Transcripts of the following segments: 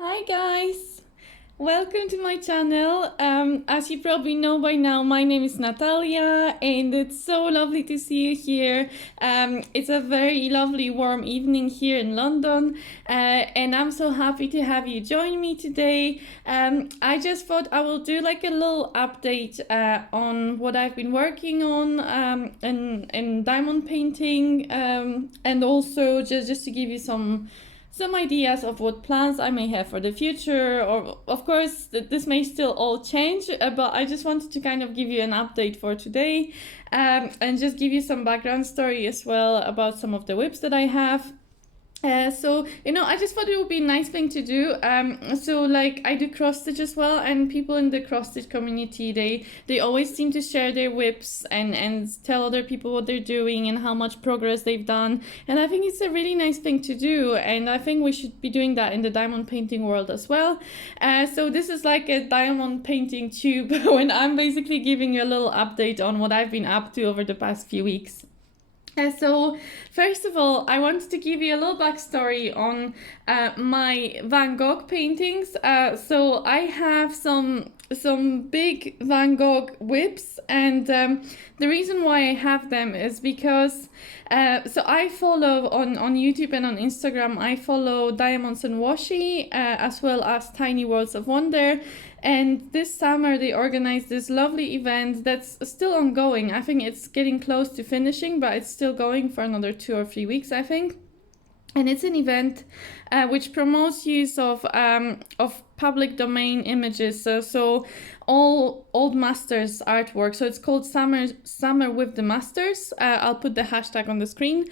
Hi guys, welcome to my channel. As you probably know by now, my name is Natalia and it's so lovely to see you here. It's a very lovely warm evening here in London and I'm so happy to have you join me today. I just thought I will do like a little update on what I've been working on in diamond painting, and also just to give you some ideas of what plans I may have for the future, or of course this may still all change, but I just wanted to kind of give you an update for today, and just give you some background story as well about some of the WIPs that I have. So I just thought it would be a nice thing to do. So like I do cross stitch as well, and people in the cross stitch community, they always seem to share their WIPs and tell other people what they're doing and how much progress they've done. And I think it's a really nice thing to do, and I think we should be doing that in the diamond painting world as well. So this is like a diamond painting tube when I'm basically giving you a little update on what I've been up to over the past few weeks. So first of all, I wanted to give you a little backstory on my Van Gogh paintings. So I have some big Van Gogh WIPs, and the reason why I have them is because so I follow on YouTube and on Instagram, I follow Diamonds and Washi, as well as Tiny Worlds of Wonder. And this summer they organized this lovely event that's still ongoing. I think it's getting close to finishing, but it's still going for another 2 or 3 weeks, I think. And it's an event which promotes use of public domain images, so all old masters artwork. So it's called Summer with the Masters. I'll put the hashtag on the screen.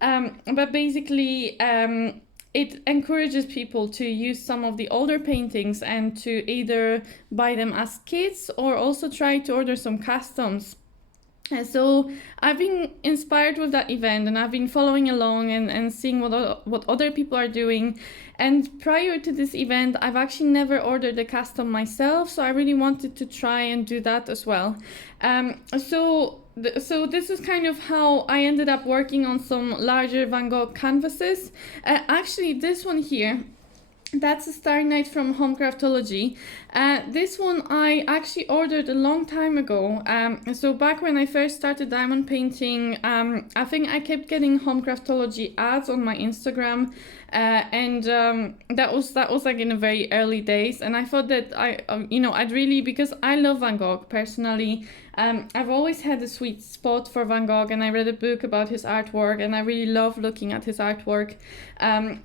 But basically, it encourages people to use some of the older paintings and to either buy them as kits or also try to order some customs. So I've been inspired with that event, and I've been following along and seeing what other people are doing. And prior to this event, I've actually never ordered a custom myself, so I really wanted to try and do that as well. So this is kind of how I ended up working on some larger Van Gogh canvases. Actually, this one here, that's a Starry Night from Craftology. This one I actually ordered a long time ago. So back when I first started diamond painting, I think I kept getting Craftology ads on my Instagram, and that was like in the very early days. And I thought that I'd really, because I love Van Gogh personally. I've always had a sweet spot for Van Gogh, and I read a book about his artwork, and I really love looking at his artwork. I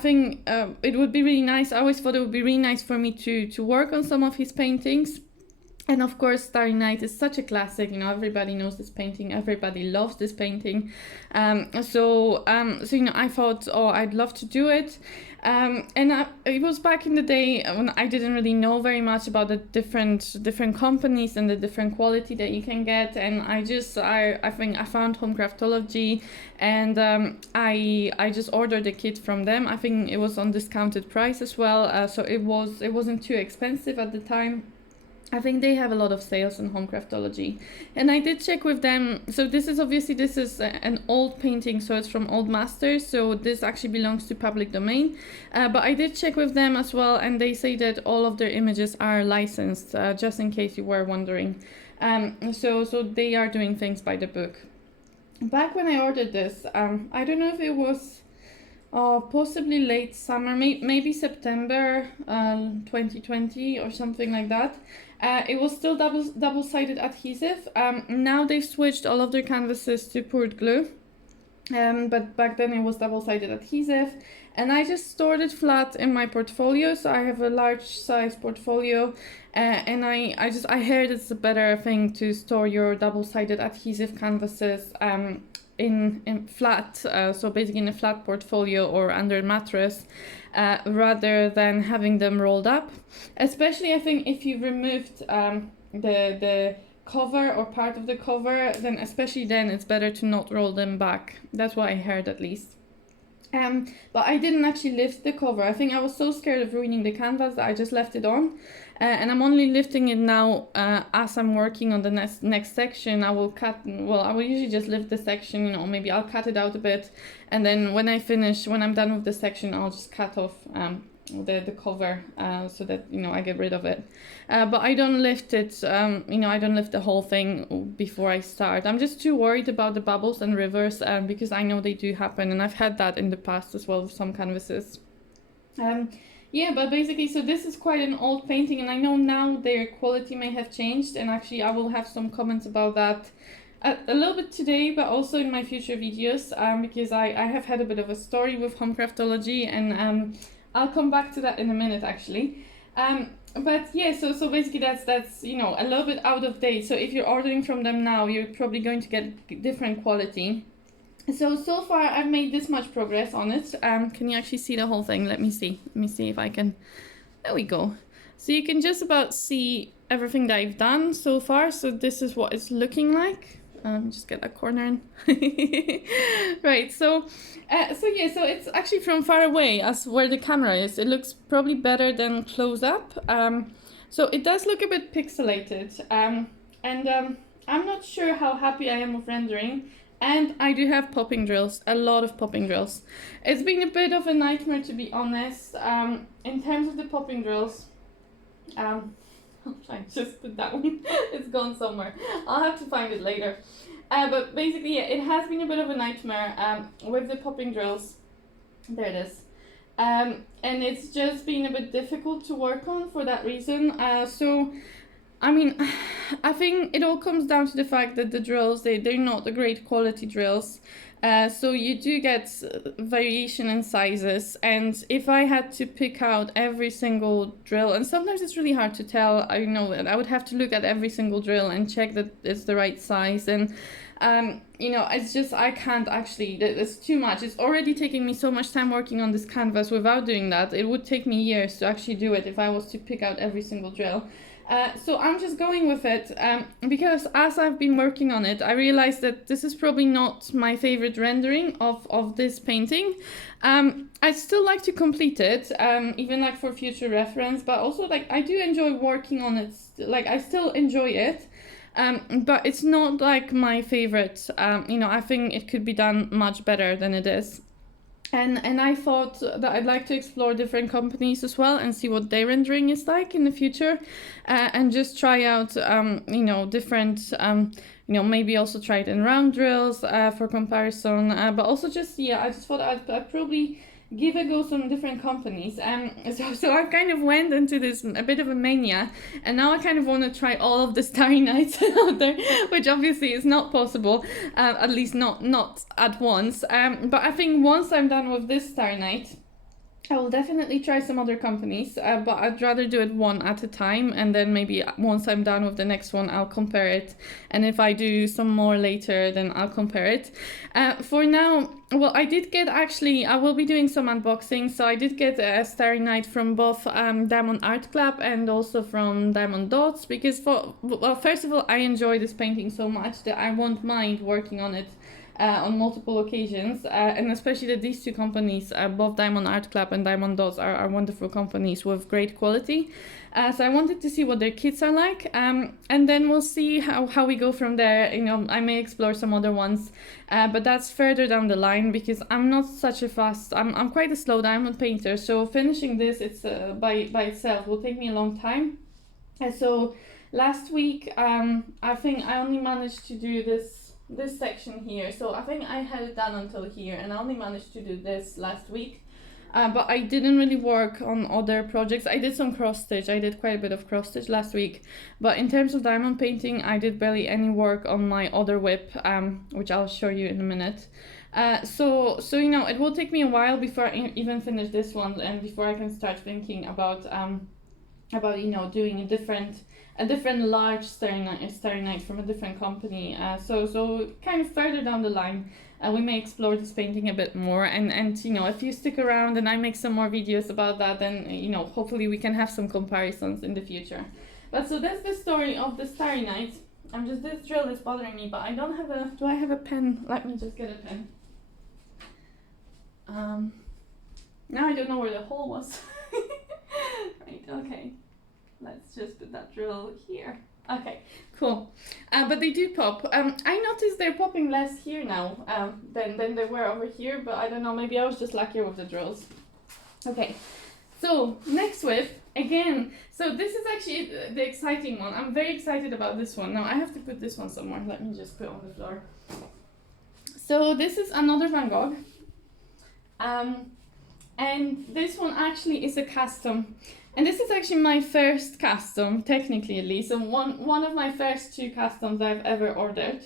think it would be really nice. I always thought it would be really nice for me to work on some of his paintings. And of course, Starry Night is such a classic. Everybody knows this painting. Everybody loves this painting. I thought, oh, I'd love to do it. It was back in the day when I didn't really know very much about the different companies and the different quality that you can get. And I think I found Craftology, and I just ordered a kit from them. I think it was on discounted price as well. So it wasn't too expensive at the time. I think they have a lot of sales on Craftology, and I did check with them. So this is an old painting, so it's from old masters, so this actually belongs to public domain, but I did check with them as well, and they say that all of their images are licensed, just in case you were wondering. So they are doing things by the book. Back when I ordered this, I don't know if it was possibly late summer, maybe September 2020 or something like that. It was still double-sided adhesive. Now they've switched all of their canvases to poured glue, but back then it was double-sided adhesive, and I just stored it flat in my portfolio. So I have a large size portfolio, and I heard it's a better thing to store your double-sided adhesive canvases in flat, so basically in a flat portfolio or under a mattress, rather than having them rolled up. Especially, I think if you removed the cover or part of the cover, then it's better to not roll them back. That's what I heard, at least. But I didn't actually lift the cover. I think I was so scared of ruining the canvas that I just left it on. And I'm only lifting it now as I'm working on the next section. I will cut, well, I will usually just lift the section, you know, maybe I'll cut it out a bit. And then when I'm done with the section, I'll just cut off the cover so that, you know, I get rid of it. But I don't lift it, you know, I don't lift the whole thing before I start. I'm just too worried about the bubbles and rivers because I know they do happen, and I've had that in the past as well with some canvases. Yeah, but basically, so this is quite an old painting, and I know now their quality may have changed, and actually I will have some comments about that a little bit today, but also in my future videos, because I have had a bit of a story with home craftology, and I'll come back to that in a minute actually. But yeah, so basically that's you know, a little bit out of date. So if you're ordering from them now, you're probably going to get different quality. So far I've made this much progress on it. Can you actually see the whole thing? Let me see if I can. There we go. So you can just about see everything that I've done so far. So this is what it's looking like. Just get that corner in. Right, so yeah, so it's actually from far away, as where the camera is, it looks probably better than close up. So it does look a bit pixelated, and I'm not sure how happy I am with rendering. And I do have popping drills, a lot of popping drills. It's been a bit of a nightmare, to be honest. In terms of the popping drills, I'll try to just put that one. It's gone somewhere. I'll have to find it later. But basically, yeah, it has been a bit of a nightmare with the popping drills. There it is. And it's just been a bit difficult to work on for that reason. So, I mean, I think it all comes down to the fact that the drills, they're not the great quality drills. So you do get variation in sizes, and if I had to pick out every single drill, and sometimes it's really hard to tell, I know that I would have to look at every single drill and check that it's the right size, and you know, it's just, I can't actually, it's too much. It's already taking me so much time working on this canvas. Without doing that, it would take me years to actually do it if I was to pick out every single drill. So I'm just going with it because as I've been working on it, I realized that this is probably not my favorite rendering of this painting. I'd still like to complete it, even like for future reference, but also like I do enjoy working on it. Like I still enjoy it, but it's not like my favorite. You know, I think it could be done much better than it is. And I thought that I'd like to explore different companies as well and see what their rendering is like in the future, and just try out, you know, different, you know, maybe also try it in round drills for comparison, but also just, yeah, I just thought I'd probably give a go some different companies. So I kind of went into this a bit of a mania, and now I kind of want to try all of the Starry Nights out there, which obviously is not possible, at least not at once. But I think once I'm done with this Starry Night, I will definitely try some other companies, but I'd rather do it one at a time, and then maybe once I'm done with the next one, I'll compare it. And if I do some more later, then I'll compare it. For now, well, I did get actually, I will be doing some unboxing, so I did get a Starry Night from both Diamond Art Club and also from Diamond Dots, because well, first of all, I enjoy this painting so much that I won't mind working on it on multiple occasions, and especially that these two companies, both Diamond Art Club and Diamond Dots, are wonderful companies with great quality. So I wanted to see what their kits are like, and then we'll see how we go from there. You know, I may explore some other ones, but that's further down the line, because I'm not such a fast, I'm quite a slow diamond painter, so finishing this, it's by itself will take me a long time. So last week, I think I only managed to do this section here, so I think I had it done until here, and I only managed to do this last week, but I didn't really work on other projects. I did some cross stitch, I did quite a bit of cross stitch last week, but in terms of diamond painting, I did barely any work on my other WIP, which I'll show you in a minute. So you know, it will take me a while before I even finish this one, and before I can start thinking about you know, doing a different large Starry Night from a different company. So kind of further down the line, we may explore this painting a bit more, and you know, if you stick around and I make some more videos about that, then you know, hopefully we can have some comparisons in the future. But so that's the story of the Starry Night. This drill is bothering me, but I don't have do I have a pen? Let me just get a pen. Now I don't know where the hole was. Right, okay. Let's just put that drill here. Okay, cool. But they do pop. I noticed they're popping less here now than they were over here, but I don't know, maybe I was just luckier with the drills. Okay, so next whip, again, so this is actually the exciting one. I'm very excited about this one. Now I have to put this one somewhere. Let me just put it on the floor. So this is another Van Gogh. And this one actually is a custom. And this is actually my first custom, technically at least, and one of my first 2 customs I've ever ordered.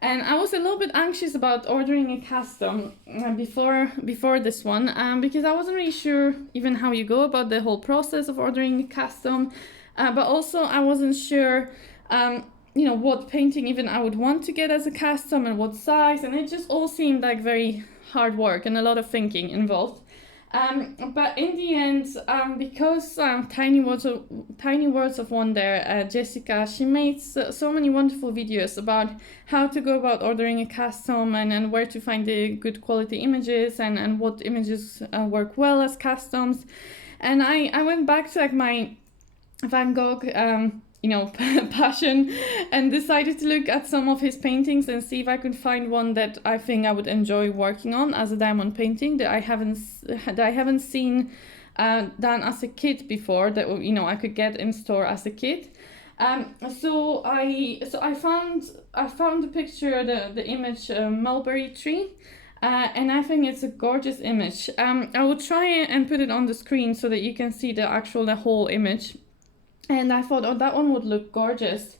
And I was a little bit anxious about ordering a custom before this one, because I wasn't really sure even how you go about the whole process of ordering a custom, but also I wasn't sure, you know, what painting even I would want to get as a custom and what size, and it just all seemed like very hard work and a lot of thinking involved. But in the end, because Tiny Words of Wonder, Jessica, she made so many wonderful videos about how to go about ordering a custom and where to find the good quality images and what images work well as customs. And I went back to like my Van Gogh you know, passion, and decided to look at some of his paintings and see if I could find one that I think I would enjoy working on as a diamond painting that I haven't seen done as a kit before, that, you know, I could get in store as a kit. So I found the picture, the image, mulberry tree. And I think it's a gorgeous image. I will try and put it on the screen so that you can see the whole image. And I thought, oh, that one would look gorgeous.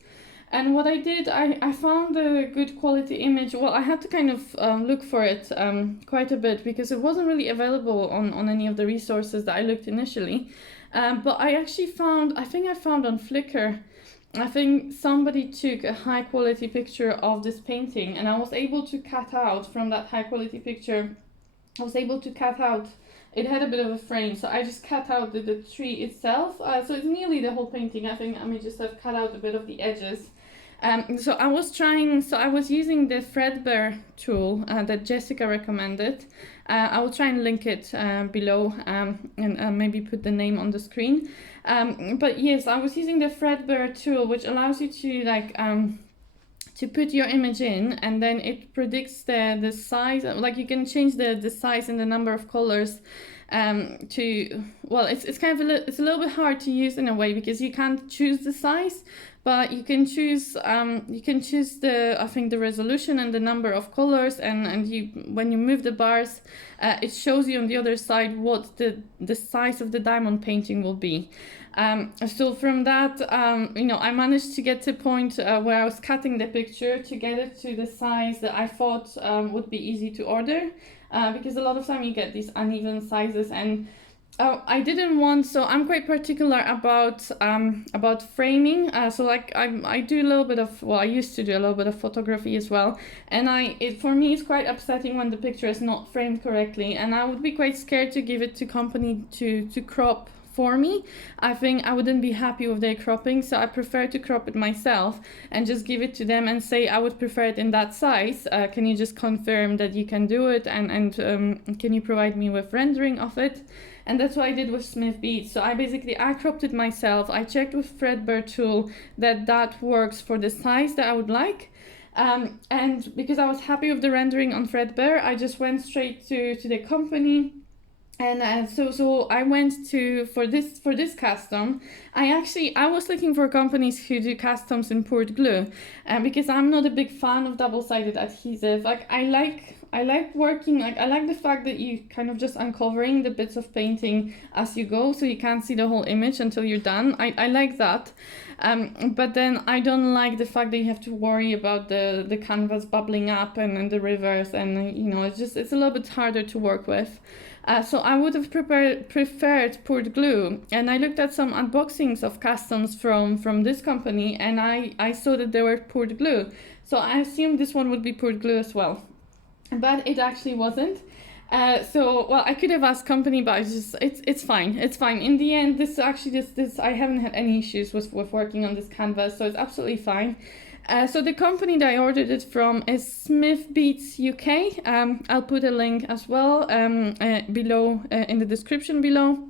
And what I did, I found a good quality image. Well, I had to kind of look for it quite a bit because it wasn't really available on any of the resources that I looked initially. But I actually found, I think I found on Flickr, I think somebody took a high quality picture of this painting, and I was able to cut out from that high quality picture, it had a bit of a frame, so I just cut out the tree itself. So it's nearly the whole painting. I think I may just have cut out a bit of the edges. So I was using the threadbare tool that Jessica recommended. I will try and link it below and maybe put the name on the screen. But yes, I was using the threadbare tool, which allows you to to put your image in, and then it predicts the size. Like you can change the size and the number of colors it's kind of it's a little bit hard to use in a way because you can't choose the size, but you can choose the resolution and the number of colors, and when you move the bars, it shows you on the other side what the size of the diamond painting will be. So from that, I managed to get to a point where I was cutting the picture to get it to the size that I thought would be easy to order, because a lot of time you get these uneven sizes, and I didn't want, so I'm quite particular about framing. So like I do a little bit of, well, I used to do a little bit of photography as well, and for me it's quite upsetting when the picture is not framed correctly, and I would be quite scared to give it to company to crop for me. I think I wouldn't be happy with their cropping, so I prefer to crop it myself and just give it to them and say I would prefer it in that size. Can you just confirm that you can do it, and can you provide me with rendering of it? And that's what I did with Smith Beads. So I cropped it myself. I checked with Threadbare tool that works for the size that I would like. And because I was happy with the rendering on Threadbare, I just went straight to the company. And so I went for this custom. I was looking for companies who do customs in poured glue, because I'm not a big fan of double-sided adhesive. Like I like working, like I like the fact that you kind of just uncovering the bits of painting as you go, so you can't see the whole image until you're done. I like that. But then I don't like the fact that you have to worry about the canvas bubbling up and the rivers, and it's a little bit harder to work with. So I would have preferred poured glue, and I looked at some unboxings of customs from this company, and I saw that they were poured glue. So I assumed this one would be poured glue as well, but it actually wasn't. I could have asked company, but it's fine. It's fine. In the end, this I haven't had any issues with working on this canvas, so it's absolutely fine. So the company that I ordered it from is Smith Beats UK. I'll put a link as well below in the description below.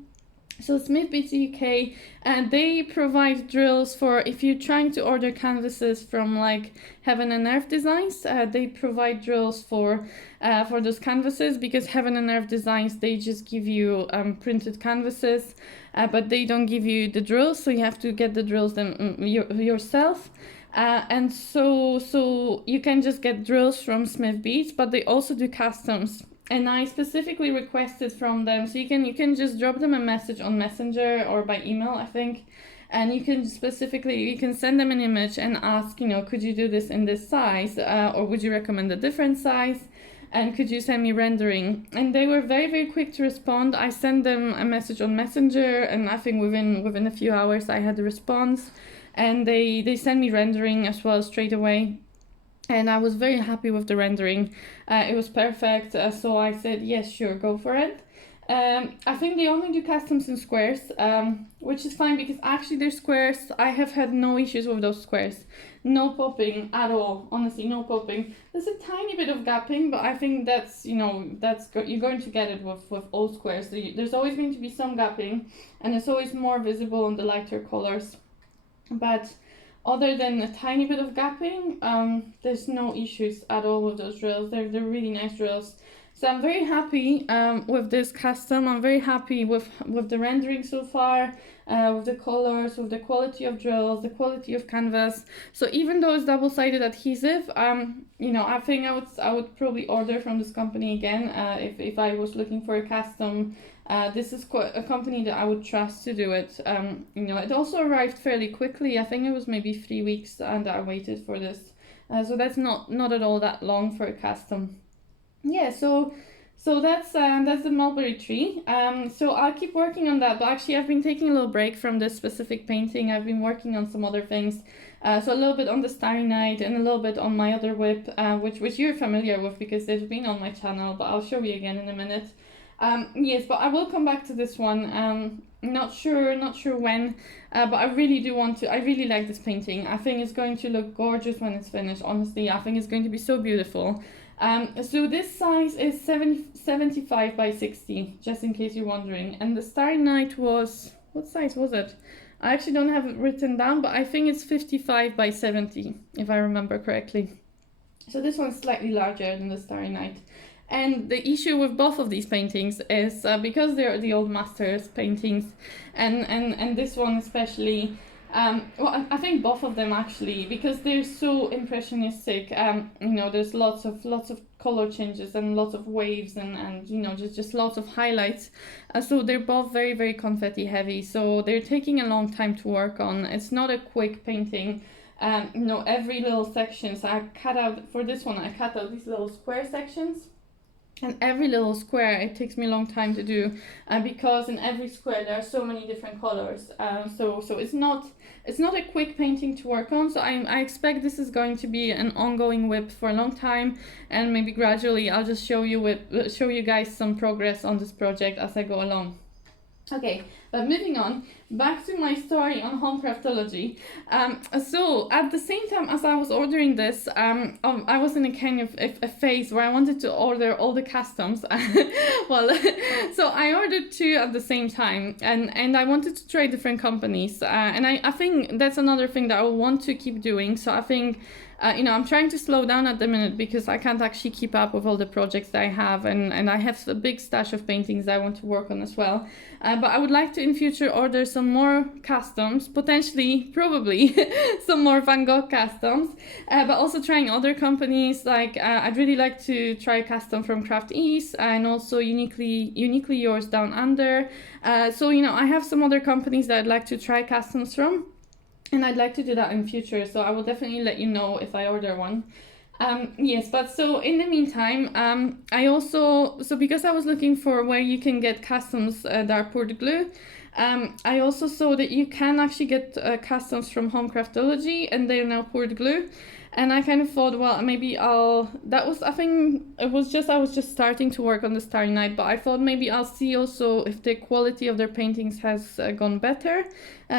So Smith Beats UK, and they provide drills for if you're trying to order canvases from like Heaven and Earth Designs. They provide drills for those canvases, because Heaven and Earth Designs, they just give you printed canvases, but they don't give you the drills, so you have to get the drills yourself. And so you can just get drills from Smith Beats, but they also do customs. And I specifically requested from them, so you can just drop them a message on Messenger or by email, I think, and you can send them an image and ask, could you do this in this size, or would you recommend a different size, and could you send me rendering? And they were very, very quick to respond. I sent them a message on Messenger, and I think within a few hours I had a response, and they sent me rendering as well straight away. And I was very happy with the rendering. It was perfect, so I said, yes, sure, go for it. I think they only do customs in squares, which is fine, because actually their squares, I have had no issues with those squares. No popping at all, honestly, no popping. There's a tiny bit of gapping, but I think that's, you're going to get it with all squares. So there's always going to be some gapping, and it's always more visible on the lighter colors. But other than a tiny bit of gapping, there's no issues at all with those drills. They're really nice drills. So I'm very happy with this custom. I'm very happy with the rendering so far, with the colors, with the quality of drills, the quality of canvas. So even though it's double-sided adhesive, I think I would probably order from this company again if I was looking for a custom. This is quite a company that I would trust to do it. It also arrived fairly quickly. I think it was maybe 3 weeks that I waited for this. So that's not at all that long for a custom. Yeah, so that's the mulberry tree. So I'll keep working on that, but actually I've been taking a little break from this specific painting. I've been working on some other things. So a little bit on the Starry Night and a little bit on my other WIP, which you're familiar with because they've been on my channel, but I'll show you again in a minute. Yes, but I will come back to this one. Not sure when, but I really do want to. I really like this painting. I think it's going to look gorgeous when it's finished. Honestly, I think it's going to be so beautiful. So this size is 75 by 60, just in case you're wondering. And the Starry Night was, what size was it? I actually don't have it written down, but I think it's 55 by 70, if I remember correctly. So this one's slightly larger than the Starry Night. And the issue with both of these paintings is because they're the old masters paintings, and this one especially, well, I think both of them actually, because they're so impressionistic. There's lots of color changes and lots of waves and just lots of highlights. So they're both very, very confetti heavy. So they're taking a long time to work on. It's not a quick painting. Every little section. So I cut out these little square sections. And every little square, it takes me a long time to do because in every square there are so many different colors. So it's not a quick painting to work on. So I expect this is going to be an ongoing WIP for a long time, and maybe gradually I'll just show you guys some progress on this project as I go along. Okay, but moving on, back to my story on home craftology. So at the same time as I was ordering this, I was in a kind of a phase where I wanted to order all the customs. Well, so I ordered 2 at the same time, and I wanted to try different companies. And I think that's another thing that I will want to keep doing. So I think I'm trying to slow down at the minute because I can't actually keep up with all the projects that I have, and I have a big stash of paintings that I want to work on as well. But I would like to in future order some more customs, potentially, probably, some more Van Gogh customs, but also trying other companies. Like I'd really like to try a custom from Craft East and also Uniquely Yours Down Under. So I have some other companies that I'd like to try customs from. And I'd like to do that in future, so I will definitely let you know if I order one. Yes, but so in the meantime, because I was looking for where you can get customs that are poured glue, I also saw that you can actually get customs from Home Craftology, and they're now poured glue. and I kind of thought, well, maybe I think it was just, I was just starting to work on the Starry Night, but I thought maybe I'll see also if the quality of their paintings has gone better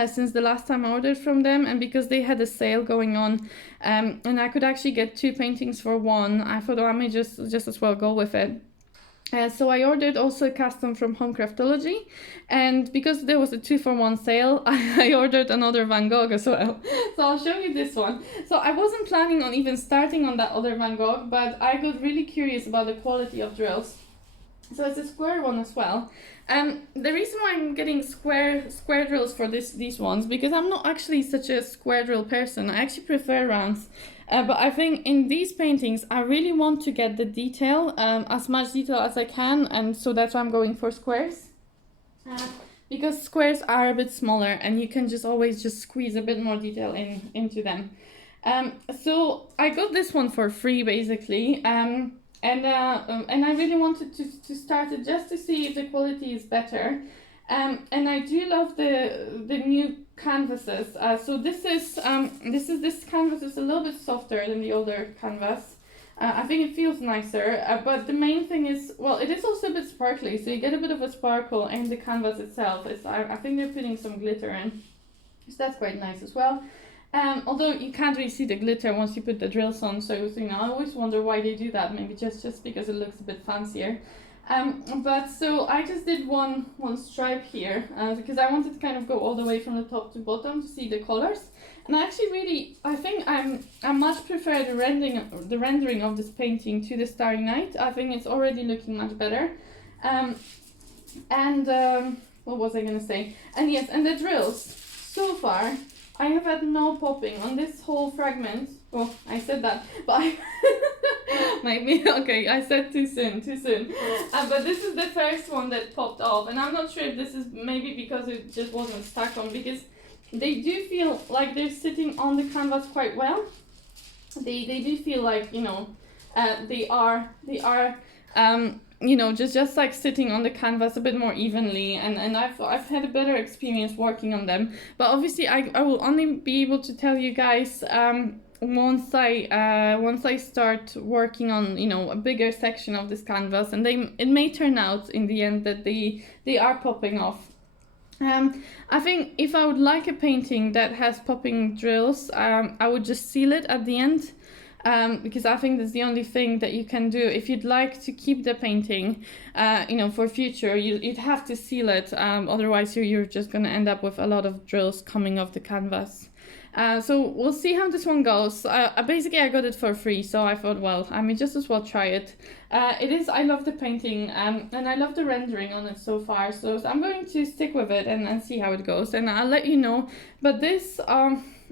since the last time I ordered from them, and because they had a sale going on, and I could actually get 2 paintings for 1, I thought, oh, I may just as well go with it. So I ordered also a custom from Craftology, and because there was a 2-for-1 sale, I ordered another Van Gogh as well. So I'll show you this one. So I wasn't planning on even starting on that other Van Gogh, but I got really curious about the quality of drills. So it's a square one as well. The reason why I'm getting square drills for these ones, because I'm not actually such a square drill person. I actually prefer rounds. But I think in these paintings, I really want to get the detail, as much detail as I can, and so that's why I'm going for squares. Because squares are a bit smaller, and you can just always just squeeze a bit more detail into them. So I got this one for free, basically, and I really wanted to start it just to see if the quality is better. And I do love the new canvases. So this canvas is a little bit softer than the older canvas. I think it feels nicer, but the main thing is, well, it is also a bit sparkly, so you get a bit of a sparkle in the canvas itself. I think they're putting some glitter in, so that's quite nice as well. Although you can't really see the glitter once you put the drills on, so you know, I always wonder why they do that. Maybe just because it looks a bit fancier. But so I just did one stripe here because I wanted to kind of go all the way from the top to bottom to see the colors. And I actually I think I much prefer the rendering of this painting to the Starry Night. I think it's already looking much better. What was I gonna say? And yes, and the drills. So far, I have had no popping on this whole fragment. Oh, I said that, but maybe, okay, I said too soon. But this is the first one that popped off, and I'm not sure if this is maybe because it just wasn't stuck on, because they do feel like they're sitting on the canvas quite well. They do feel like, you know, they are you know, just like sitting on the canvas a bit more evenly, and I've had a better experience working on them. But obviously I will only be able to tell you guys once I start working on, you know, a bigger section of this canvas, and it may turn out in the end that they are popping off. I think if I would like a painting that has popping drills, I would just seal it at the end. Because I think that's the only thing that you can do. If you'd like to keep the painting, you know, for future, you'd have to seal it. Otherwise, you're just going to end up with a lot of drills coming off the canvas. So we'll see how this one goes. Basically, I got it for free, so I thought, well, I mean, just as well try it. I love the painting, and I love the rendering on it so far. So I'm going to stick with it and see how it goes, and I'll let you know. But this,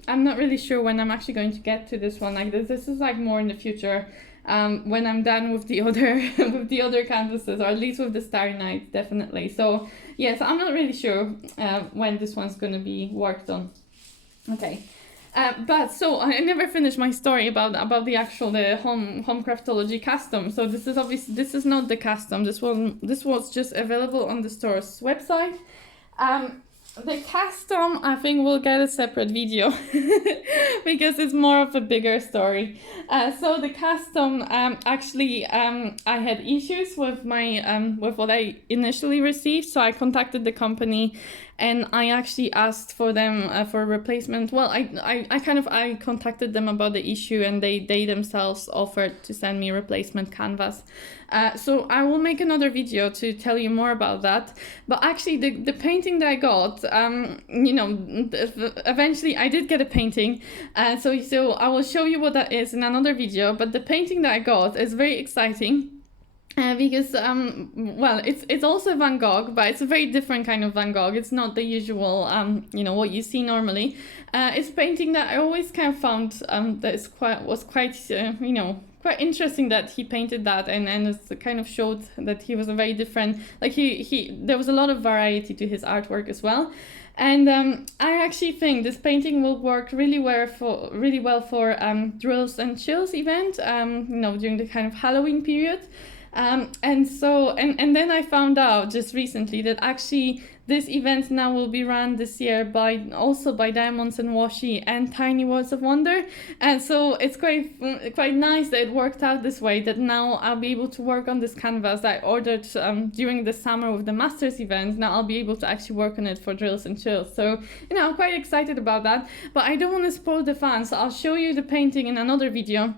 I'm not really sure when I'm actually going to get to this one. Like this is like more in the future, when I'm done with the other canvases, or at least with the Starry Night, definitely. So yes, I'm not really sure when this one's going to be worked on. Okay. But so I never finished my story about the home Craftology custom. So this is not the custom. This was just available on the store's website. The custom, I think we'll get a separate video because it's more of a bigger story. So the custom, actually, I had issues with my with what I initially received. So I contacted the company, and I actually asked for them for a replacement. Well, I contacted them about the issue, and they themselves offered to send me a replacement canvas. So I will make another video to tell you more about that. But actually, the painting that I got, you know, eventually I did get a painting. So I will show you what that is in another video. But the painting that I got is very exciting. Because well, it's also Van Gogh, but it's a very different kind of Van Gogh. It's not the usual you know, what you see normally. It's a painting that I always kind of found that was quite you know, quite interesting that he painted that, and it kind of showed that he was a very different, like there was a lot of variety to his artwork as well. And I actually think this painting will work really well for Drills and Chills event, you know, during the kind of Halloween period. And then I found out just recently that actually this event now will be run this year by Diamonds and Washi and Tiny Worlds of Wonder, and so it's quite nice that it worked out this way, that now I'll be able to work on this canvas that I ordered during the Summer with the Masters event. Now I'll be able to actually work on it for Drills and Chills, so I'm quite excited about that. But I don't want to spoil the fun, so I'll show you the painting in another video.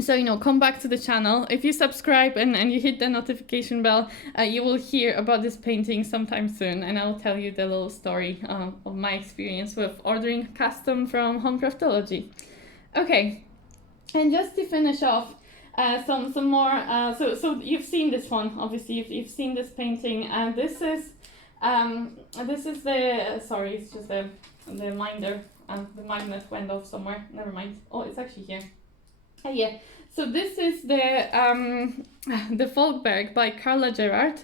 So, come back to the channel. If you subscribe and you hit the notification bell, you will hear about this painting sometime soon, and I'll tell you the little story of my experience with ordering custom from Home Craftology. Okay, and just to finish off, some more, so you've seen this one, obviously, you've seen this painting, and this is the, sorry, it's just the minder, the magnet went off somewhere, never mind. Oh, it's actually here. Yeah, so this is the Folkberg by Carla Gerard,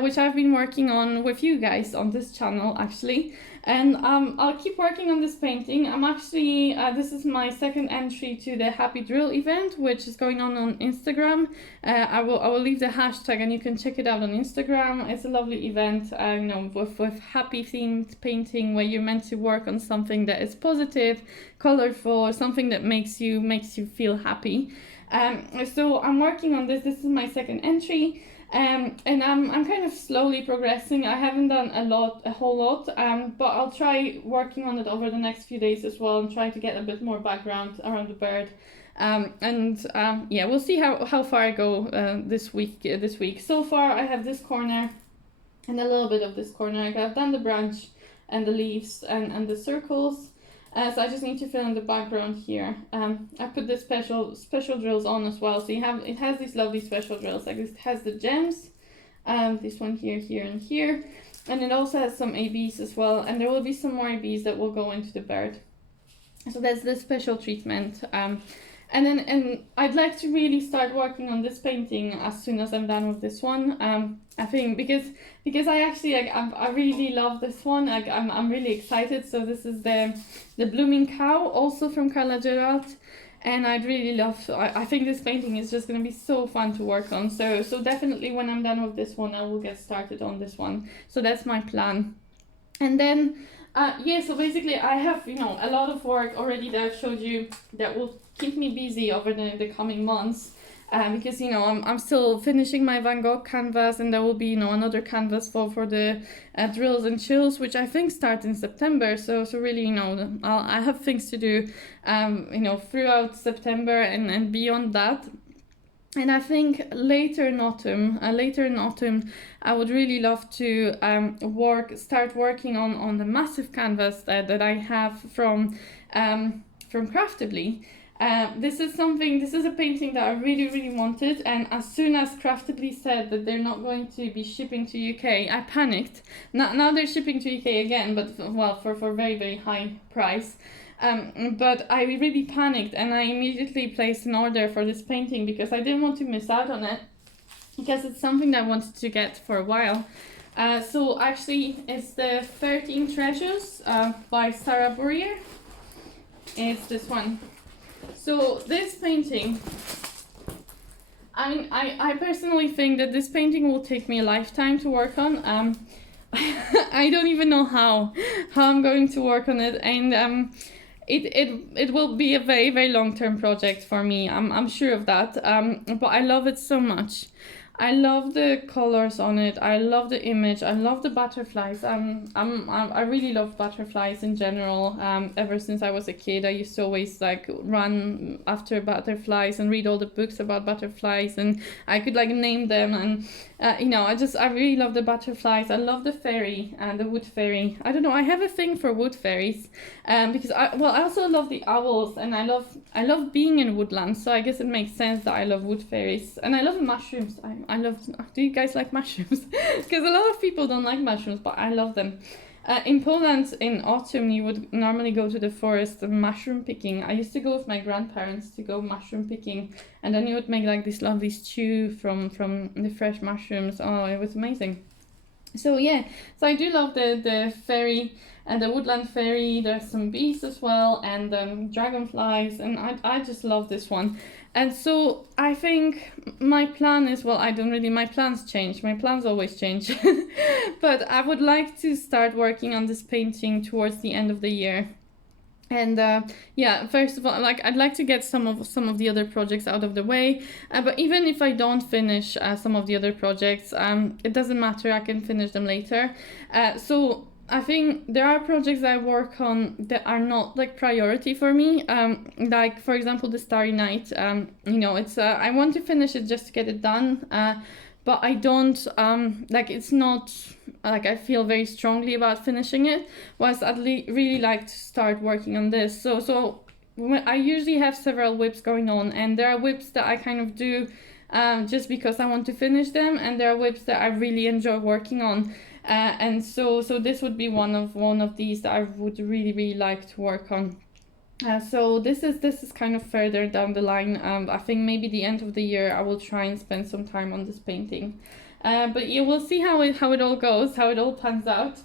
which I've been working on with you guys on this channel actually, and I'll keep working on this painting. I'm actually this is my second entry to the Happy Drill event, which is going on Instagram. I will leave the hashtag and you can check it out on Instagram. It's a lovely event, with happy themed painting where you're meant to work on something that is positive, colorful, something that makes you feel happy. So I'm working on this. This is my second entry, and I'm kind of slowly progressing. I haven't done a whole lot, but I'll try working on it over the next few days as well, and try to get a bit more background around the bird. Yeah, we'll see how far I go this week. So far, I have this corner and a little bit of this corner. I've done the branch and the leaves and the circles. So I just need to fill in the background here. I put the special drills on as well. So it has these lovely special drills. Like it has the gems, this one here, and here, and it also has some ABs as well. And there will be some more ABs that will go into the bird. So that's the special treatment. And I'd like to really start working on this painting as soon as I'm done with this one. I think because I actually I really love this one. I'm really excited. So this is the Blooming Cow, also from Carla Gerard, and I'd really love. I think this painting is just going to be so fun to work on. So definitely when I'm done with this one, I will get started on this one. So that's my plan, and then. Yeah, so basically I have, a lot of work already that I've showed you that will keep me busy over the coming months, because, I'm still finishing my Van Gogh canvas, and there will be, another canvas for the Drills and Chills, which I think start in September, so really, I have things to do, throughout September and beyond that. And I think later in autumn, I would really love to start working on the massive canvas that I have from Craftibly. This is a painting that I really, really wanted, and as soon as Craftibly said that they're not going to be shipping to UK, I panicked. Now they're shipping to UK again, but for very, very high price. But I really panicked, and I immediately placed an order for this painting because I didn't want to miss out on it, because it's something that I wanted to get for a while. So actually it's the 13 Treasures by Sarah Bourier. It's this one. So this painting, I personally think that this painting will take me a lifetime to work on. I don't even know how I'm going to work on it, and it will be a very, very long-term project for me. I'm sure of that. But I love it so much. I love the colors on it. I love the image. I love the butterflies. I really love butterflies in general. Ever since I was a kid, I used to always run after butterflies and read all the books about butterflies, and I could name them, and I really love the butterflies. I love the fairy and the wood fairy. I don't know. I have a thing for wood fairies, because I also love the owls, and I love being in woodland. So I guess it makes sense that I love wood fairies, and I love mushrooms. Do you guys like mushrooms? Because a lot of people don't like mushrooms, but I love them. In Poland, in autumn, you would normally go to the forest mushroom picking. I used to go with my grandparents to go mushroom picking, and then you would make this lovely stew from the fresh mushrooms. Oh, it was amazing. So yeah, so I do love the fairy and the woodland fairy. There's some bees as well, and dragonflies, and I just love this one. And so I think my plan is, well, I don't really, my plans change. My plans always change. But I would like to start working on this painting towards the end of the year. And yeah, first of all, like I'd like to get some of the other projects out of the way. But even if I don't finish some of the other projects, it doesn't matter. I can finish them later. So I think there are projects that I work on that are not like priority for me. Like for example, the Starry Night. You know, it's I want to finish it just to get it done. But I don't like, it's not like I feel very strongly about finishing it. Whilst I'd really like to start working on this. So I usually have several WIPs going on, and there are WIPs that I kind of do just because I want to finish them, and there are WIPs that I really enjoy working on. And so this would be one of these that I would really like to work on. So this is kind of further down the line. I think maybe the end of the year I will try and spend some time on this painting. But yeah, we'll see how it all goes, how it all pans out.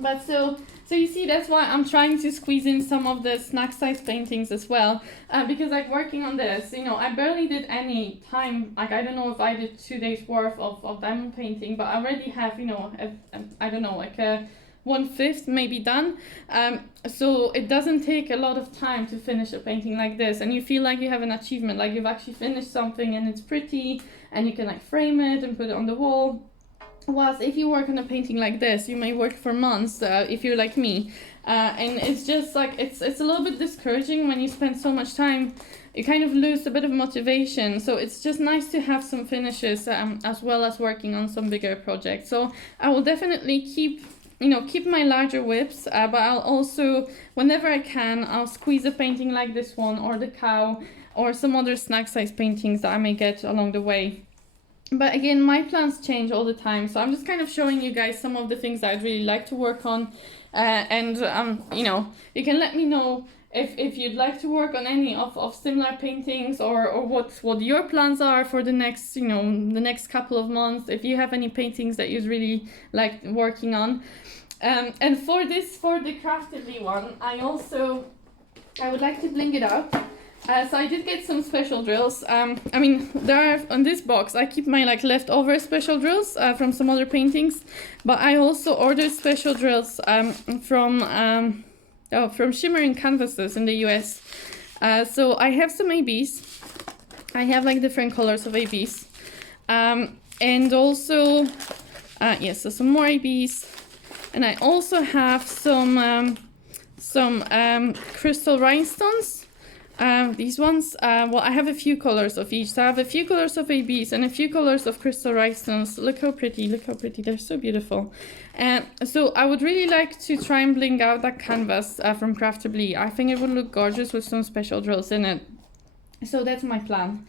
But so you see, that's why I'm trying to squeeze in some of the snack size paintings as well, because like working on this, you know, I barely did any time. Like I don't know if I did 2 days worth of diamond painting, but I already have, you know, I don't know, like a 1/5 maybe done. So it doesn't take a lot of time to finish a painting like this, and you feel like you have an achievement, like you've actually finished something and it's pretty, and you can like frame it and put it on the wall. Whilst if you work on a painting like this, you may work for months if you're like me, and it's just like it's a little bit discouraging when you spend so much time. You kind of lose a bit of motivation. So it's just nice to have some finishes as well as working on some bigger projects. So I will definitely keep my larger WIPs, but I'll also, whenever I can, I'll squeeze a painting like this one, or the cow, or some other snack size paintings that I may get along the way. But again, my plans change all the time, so I'm just kind of showing you guys some of the things that I'd really like to work on, and you know, you can let me know if you'd like to work on any of similar paintings, or what your plans are for the next, you know, the next couple of months, if you have any paintings that you'd really like working on. And for the Craftibly one, I would like to bling it up. So I did get some special drills. I mean, there are on this box, I keep my like leftover special drills from some other paintings, but I also ordered special drills from Shimmering Canvases in the US. So I have some ABs. I have like different colors of ABs, and also yes, so some more ABs, and I also have some crystal rhinestones. These ones, well, I have a few colors of each. So I have a few colors of ABs and a few colors of crystal rhinestones. Look how pretty, they're so beautiful. So I would really like to try and bling out that canvas from Craftibly. I think it would look gorgeous with some special drills in it. So that's my plan.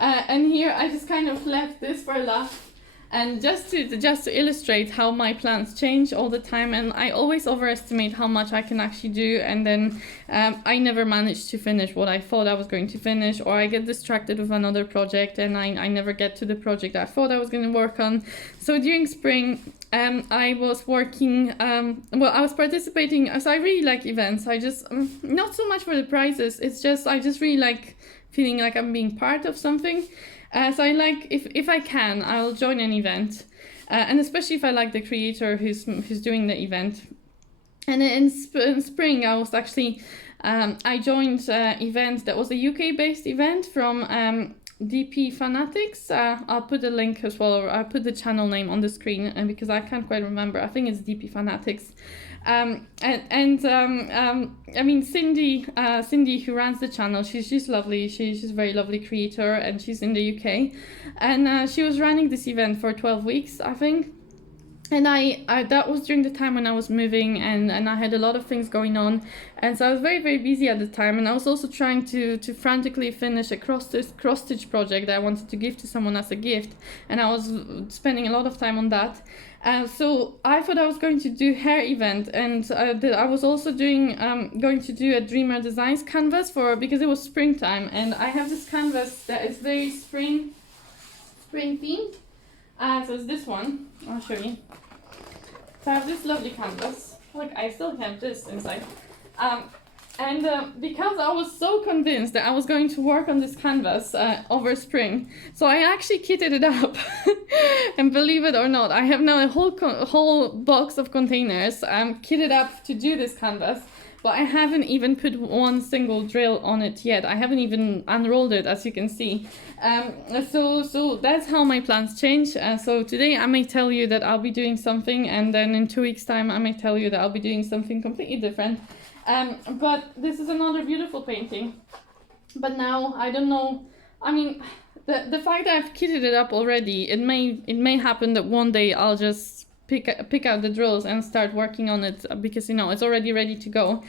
And here I just kind of left this for last. And just to illustrate how my plans change all the time, and I always overestimate how much I can actually do, and then I never manage to finish what I thought I was going to finish, or I get distracted with another project and I never get to the project I thought I was going to work on. So during spring, I was working, well, I was participating, so I really like events. I just, not so much for the prizes, it's just, I just really like feeling like I'm being part of something. So I like, if I can, I'll join an event, and especially if I like the creator who's doing the event. And in spring, I was actually, I joined an event that was a UK-based event from DP Fanatics. I'll put the link as well, or I'll put the channel name on the screen, and because I can't quite remember, I think it's DP Fanatics. I mean, Cindy, who runs the channel, she's lovely. She's a very lovely creator, and she's in the UK. And she was running this event for 12 weeks, I think. And I that was during the time when I was moving, and I had a lot of things going on, and so I was very, very busy at the time. And I was also trying to frantically finish a cross-stitch project that I wanted to give to someone as a gift, and I was spending a lot of time on that. So I thought I was going to do hair event, and I was also doing going to do a Dreamer Designs canvas because it was springtime, and I have this canvas that is very spring themed. So it's this one. I'll show you. So I have this lovely canvas. Look, I still have this inside. And because I was so convinced that I was going to work on this canvas over spring, so I actually kitted it up. And believe it or not, I have now a whole box of containers kitted up to do this canvas. But I haven't even put one single drill on it yet. I haven't even unrolled it, as you can see. So that's how my plans change. So today I may tell you that I'll be doing something, and then in 2 weeks' time I may tell you that I'll be doing something completely different. But this is another beautiful painting. But now I don't know. I mean, the fact that I've kitted it up already, it may happen that one day I'll just pick out the drills and start working on it, because, you know, it's already ready to go.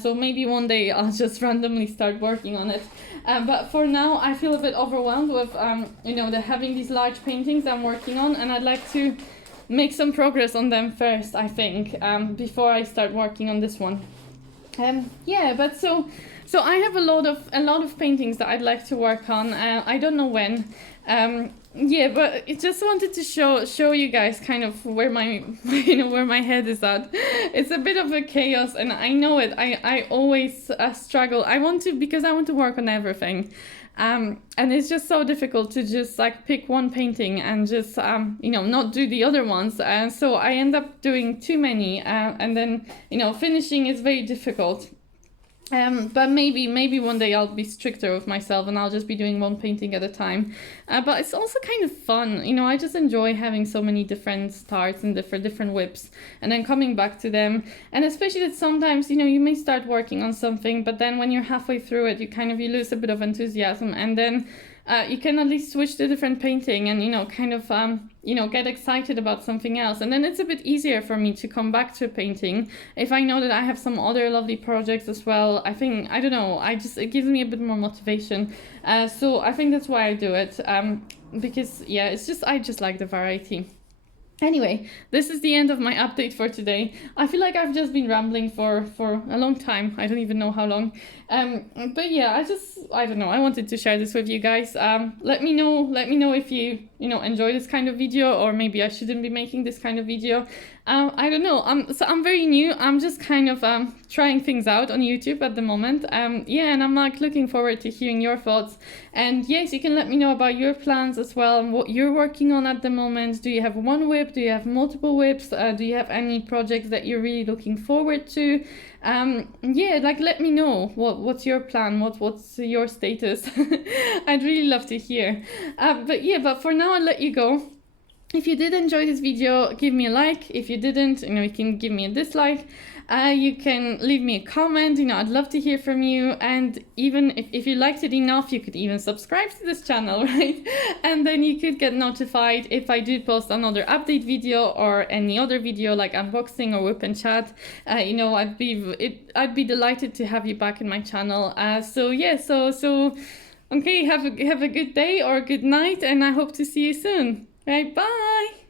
So maybe one day I'll just randomly start working on it. But for now I feel a bit overwhelmed with you know, having these large paintings I'm working on, and I'd like to make some progress on them first, I think, before I start working on this one. Yeah, but so I have a lot of paintings that I'd like to work on. I don't know when. Yeah, but I just wanted to show you guys kind of where my where my head is at. It's a bit of a chaos, and I know it. I always struggle. Because I want to work on everything. And it's just so difficult to just like pick one painting and just you know, not do the other ones. And so I end up doing too many, and then, you know, finishing is very difficult. But maybe one day I'll be stricter with myself and I'll just be doing one painting at a time. But it's also kind of fun, you know. I just enjoy having so many different starts and different WIPs, and then coming back to them. And especially that sometimes, you know, you may start working on something, but then when you're halfway through it, you lose a bit of enthusiasm, and then you can at least switch to a different painting and, you know, kind of you know, get excited about something else. And then it's a bit easier for me to come back to a painting if I know that I have some other lovely projects as well. I think, I don't know, it gives me a bit more motivation. So I think that's why I do it, because yeah, I just like the variety. Anyway, this is the end of my update for today. I feel like I've just been rambling for a long time. I don't even know how long. But yeah, I don't know. I wanted to share this with you guys. Let me know if you enjoy this kind of video, or maybe I shouldn't be making this kind of video. I don't know. I'm very new. I'm just kind of trying things out on YouTube at the moment. Yeah, and I'm like looking forward to hearing your thoughts. And yes, you can let me know about your plans as well and what you're working on at the moment. Do you have one WIP? Do you have multiple WIPs? Do you have any projects that you're really looking forward to? Yeah, like let me know what's your plan, what's your status. I'd really love to hear. But for now I'll let you go. If you did enjoy this video, give me a like. If you didn't, you know, you can give me a dislike. You can leave me a comment, you know, I'd love to hear from you. And even if you liked it enough, you could even subscribe to this channel, right? And then you could get notified if I do post another update video or any other video like unboxing or WIP-and-chat. You know, I'd be delighted to have you back in my channel. So yeah, so okay, have a good day or a good night, and I hope to see you soon. Right, bye!